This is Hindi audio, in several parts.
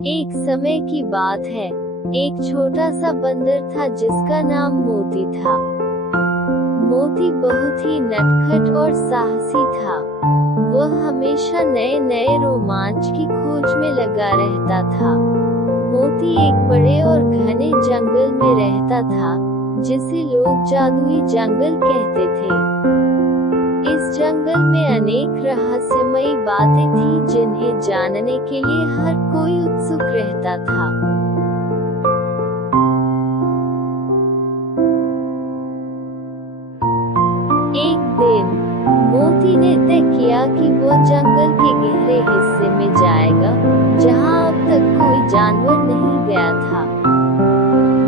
एक समय की बात है, एक छोटा सा बंदर था जिसका नाम मोती था। मोती बहुत ही नटखट और साहसी था। वह हमेशा नए नए रोमांच की खोज में लगा रहता था। मोती एक बड़े और घने जंगल में रहता था, जिसे लोग जादुई जंगल कहते थे। इस जंगल में अनेक रहस्यमयी बातें थीं जिन्हें जानने के लिए हर कोई उत्सुक रहता था। एक दिन मोती ने तय किया कि वो जंगल के गहरे हिस्से में जाएगा, जहां अब तक कोई जानवर नहीं गया था।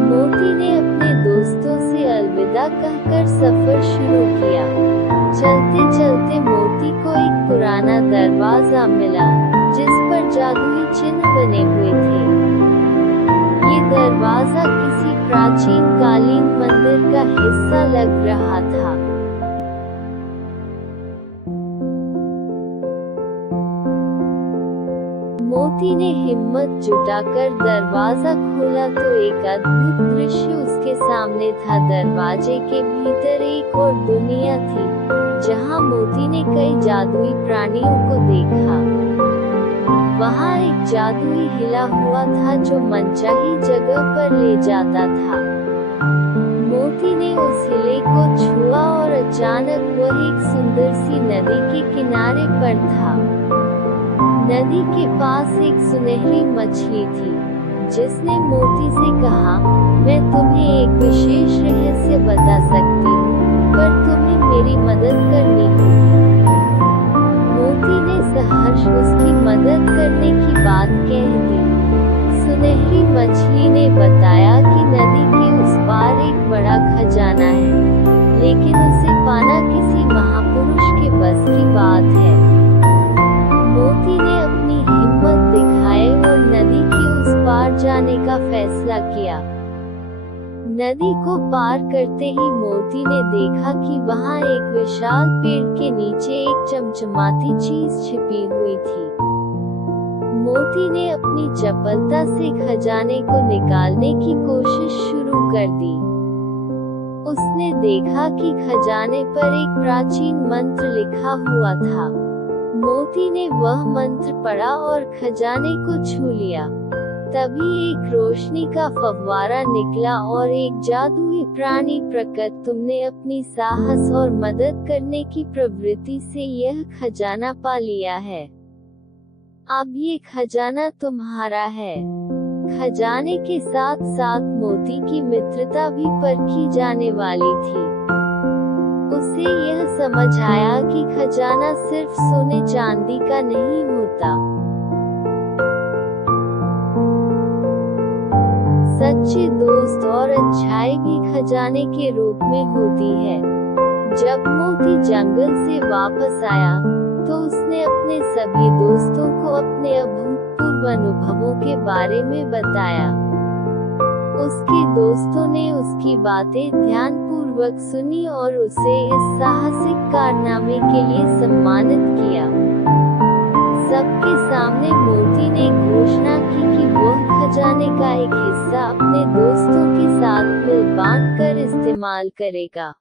मोती ने अपने दोस्तों से अलविदा कहकर सफर शुरू किया। चलते चलते मोती को एक पुराना दरवाजा मिला, जिस पर जादुई चिन्ह बने हुए थे। ये दरवाजा किसी प्राचीन कालीन मंदिर का हिस्सा लग रहा था। मोती ने हिम्मत जुटाकर दरवाजा खोला तो एक अद्भुत दृश्य उसके सामने था। दरवाजे के भीतर एक और दुनिया थी, जहां मोती ने कई जादुई प्राणियों को देखा। वहां एक जादुई हिला हुआ था जो मनचाही जगह पर ले जाता था। मोती ने उस हिले को छुआ और अचानक वह एक सुंदर सी नदी के किनारे पर था। नदी के पास एक सुनहरी मछली थी, जिसने मोती से कहा, मैं तुम्हें एक विशेष रहस्य बता सकती हूँ, पर तुम्हें मेरी मदद करनी होगी। मोती ने सहर्ष उसकी मदद करने की बात कह दी। सुनहरी मछली ने बताया कि नदी के उस पार एक बड़ा खजाना है, लेकिन उसे पाना किसी महापुरुष के बस की बात है। मोती ने अपनी हिम्मत दिखाई और नदी के उस पार जाने का फैसला किया। नदी को पार करते ही मोती ने देखा कि वहां एक विशाल पेड़ के नीचे एक चमचमाती चीज छिपी हुई थी। मोती ने अपनी चपलता से खजाने को निकालने की कोशिश शुरू कर दी। उसने देखा कि खजाने पर एक प्राचीन मंत्र लिखा हुआ था। मोती ने वह मंत्र पढ़ा और खजाने को छू लिया। तभी एक रोशनी का फव्वारा निकला और एक जादुई प्राणी प्रकट। तुमने अपनी साहस और मदद करने की प्रवृत्ति से यह खजाना पा लिया है। अब ये खजाना तुम्हारा है। खजाने के साथ साथ मोती की मित्रता भी परखी जाने वाली थी। उसे यह समझ आया कि खजाना सिर्फ सोने चांदी का नहीं होता। सच्चे दोस्त और अच्छाई भी खजाने के रूप में होती है। जब मोती जंगल से वापस आया, तो उसने अपने सभी दोस्तों को अपने अभूतपूर्व अनुभवों के बारे में बताया। उसके दोस्तों ने उसकी बातें ध्यानपूर्वक सुनी और उसे इस साहसिक कारनामे के लिए सम्मानित किया। सबके सामने मोती ने घोषणा की कि वह खजाने का एक हिस्सा अपने दोस्तों के साथ मिल बांट कर इस्तेमाल करेगा।